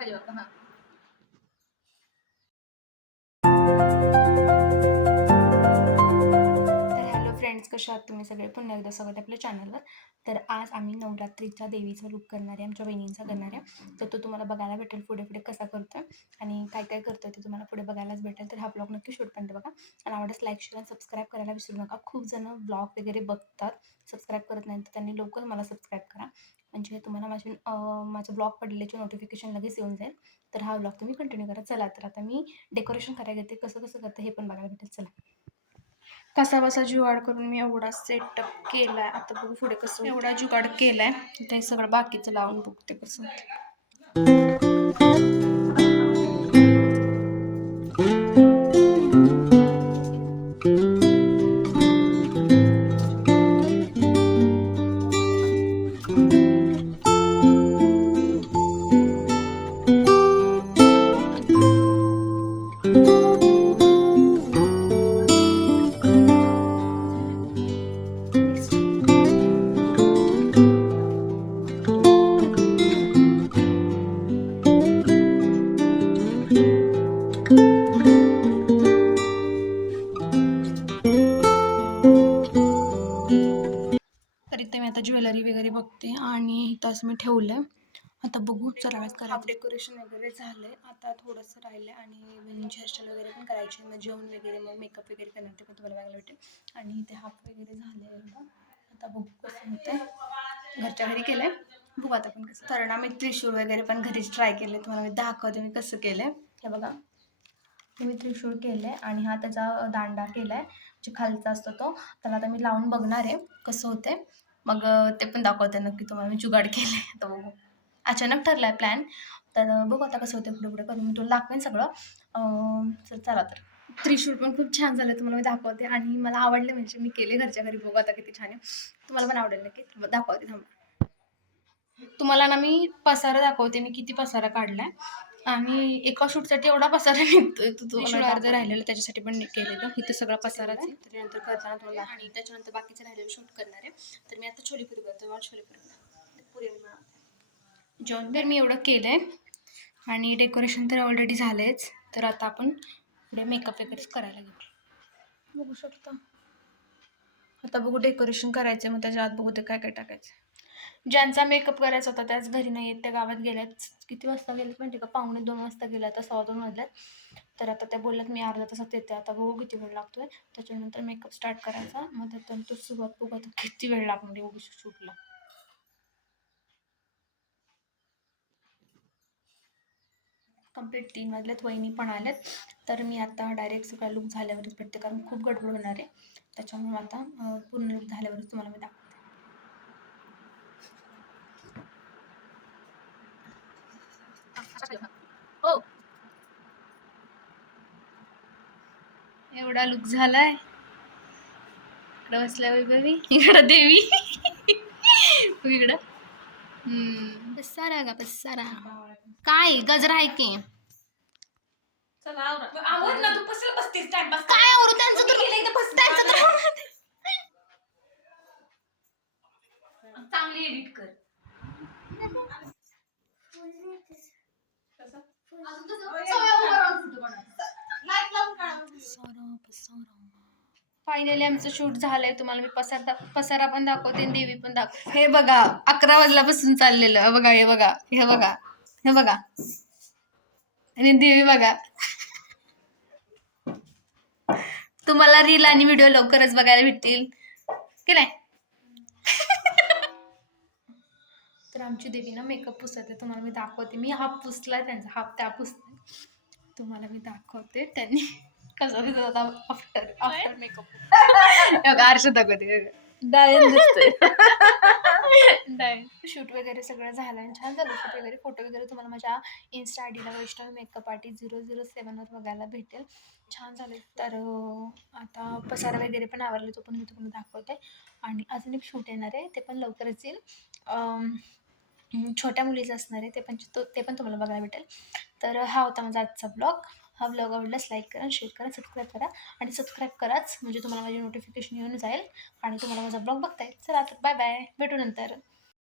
खाली बघा. हां. तर हॅलो फ्रेंड्स, कशा आहात तुम्ही सगळे? पुन्हा एकदा स्वागत आहे आपल्या चॅनलवर. तर आज आम्ही नवरात्रीच्या देवीचा लूक करणार आहे, आमच्या वहिनींचा करणार आहे. तर तो तुम्हाला बघायला भेटेल पुढे पुढे कसा करतोय आणि काय काय करतोय ते तुम्हाला पुढे बघायलाच भेटेल. तर हा ब्लॉग नक्की शूटपर्यंत बघा आणि आवडल्यास लाईक शेअर आणि सबस्क्राईब करायला विसरू नका. खूप जण ब्लॉग वगैरे बघतात, सबस्क्राईब करत नाही, तर त्यांनी लवकर मला सबस्क्राईब करा, म्हणजे तुम्हाला माझं ब्लॉग पडल्याचे नोटिफिकेशन लगेच येऊन जाईल. तर हा ब्लॉग तुम्ही कंटिन्यू करा. चला, तर आता मी डेकोरेशन करायला घेते. कसं कसं करते हे पण बघायला भेटेल. चला. कसा बसा जुगाड करून मी एवढा सेटअप केलाय. आता बघू पुढे कसं एवढा जुगाड केलाय. ते सगळं बाकीचं लावून बघते कसं तर इथे मी आता ज्वेलरी वगैरे बघते आणि इथं असं मी ठेवलंय. आता बघू जरा वेळेस करायचं. डेकोरेशन वगैरे झालंय, आता थोडंसं राहिलंय आणि बहिणीची हेअरस्टाईल वगैरे पण करायची. मग जेवण वगैरे मग मेकअप वगैरे करणार ते पण तुम्हाला बघायला भेटेल. आणि इथे हाफ वगैरे झाले एकदा. आता बघू कसं होतंय. घरच्या घरी केलंय, बघू आता पण कसं. तर ना मी त्रिशूळ वगैरे पण घरीच ट्राय केले, तुम्हाला मी दाखवते मी कसं केलंय. हे बघा, मी त्रिशूळ केलंय आणि हा त्याचा दांडा केलाय, जे खालचा असतो तो. त्याला आता मी लावून बघणार आहे कसं होतंय. मग ते पण दाखवते नक्की तुम्हाला मी जुगाड केलंय. तर बघू, अचानक ठरलाय प्लॅन. तर बघू आता कसं होतं. पुढे पुढे करून मी तुला दाखवेन सगळं. चला, तर त्रिशूळ पण खूप छान झालं, तुम्हाला मी दाखवते. आणि मला आवडले, म्हणजे मी केले घरच्या घरी. बघू आता किती छान आहे. तुम्हाला पण आवडेल नक्की, दाखवते थांबा. तुम्हाला ना मी पसारा दाखवते, मी किती पसारा काढलाय. आणि एका शूटसाठी एवढा पसारा निघतोय. त्रिशूळ अर्ध राहिलेलं त्याच्यासाठी पण केलेलं. इथं सगळा पसाराच आहे. त्याच्यानंतर करताना तुम्हाला आणि त्याच्यानंतर बाकीचं राहिलेलं शूट करणार आहे. तर मी आता छोलेपुरी करते. मला छोलेपुरी पुरी जेवण तर मी एवढं केलंय आणि डेकोरेशन तर ऑलरेडी झालंयच. तर आता आपण पुढे मेकअप वगैरे करायला घेऊ. बघू शकता. आता बघू डेकोरेशन करायचं, मग त्याच्या आत बघू ते काय काय टाकायचं. ज्यांचा मेकअप करायचा होता त्याच घरी नाही आहेत, त्या गावात गेल्यात. किती वाजता गेलेत माहिती का? 1:45 वाजता गेल्या, आता 2:15 वाजल्यात. तर आता त्या बोलल्यात मी अर्ध्या तासात येते. आता बघू किती वेळ लागतोय. त्याच्यानंतर मेकअप स्टार्ट करायचा, मग त्याच्यानंतर सुरुवात बघू आता किती वेळ लागणार एवढी शूटला. कंप्लीट 3 वाजलेत, वहिनी पण आल्यात. तर मी आता डायरेक्ट सगळा लुक झाल्यावरच भेटते, कारण खूप गडबड होणार आहे. त्याच्यामुळे आता पूर्ण लुक झाल्यावरच तुम्हाला मी दाखवते. हो, एवढा लुक झालाय. इकडं बसल्या वैभवी, इकडं देवी, इकडं पसारा का पसारा. काय गजरा आहे की आवर ना, तू कशाला बसतेस टाइमपास? काय आवरू त्यांचं तर त्यांचं तर चांगली एडिट कर. फायनली आमचं शूट झालंय. तुम्हाला मी पसारा पण दाखवते, देवी पण दाखवते. हे बघा, 11 वाजल्यापासून चाललेलं. बघा, हे बघा, हे बघा, हे बघा, आणि देवी बघा. तुम्हाला रील आणि व्हिडिओ लवकरच बघायला भेटतील की नाही. तर आमची देवी ना मेकअप पुसते, तुम्हाला मी दाखवते. मी हाफ पुसलाय, त्यांचा हाफ त्या पुसलाय. तुम्हाला मी दाखवते त्यांनी कसं दिसत होता आफ्टर मेकअप. आरश दाखवते, डायन दिसतोय. शूट वगैरे सगळं झालं आणि छान झालं शूट वगैरे. फोटो वगैरे तुम्हाला माझ्या इन्स्टा आयडीला वैष्णवी मेकअप आर्टिस्ट 007 वर बघायला भेटेल. छान झाले. तर आता पसारा वगैरे पण आवरले, तो पण मी तुम्हाला दाखवते. आणि अजून एक शूट येणार आहे, ते पण लवकरच येईल. छोट्या मुलीचं असणार आहे, ते पण तुम्हाला बघायला भेटेल. तर हा होता माझा आजचा ब्लॉग. हा ब्लॉग आवडल्यास लाईक करा, शेअर करा, सबस्क्राईब करा. आणि सबस्क्राईब कराच, म्हणजे तुम्हाला माझी नोटिफिकेशन येऊन जाईल आणि तुम्हाला माझा ब्लॉग बघता येईल. चला, तर बाय बाय, भेटू नंतर.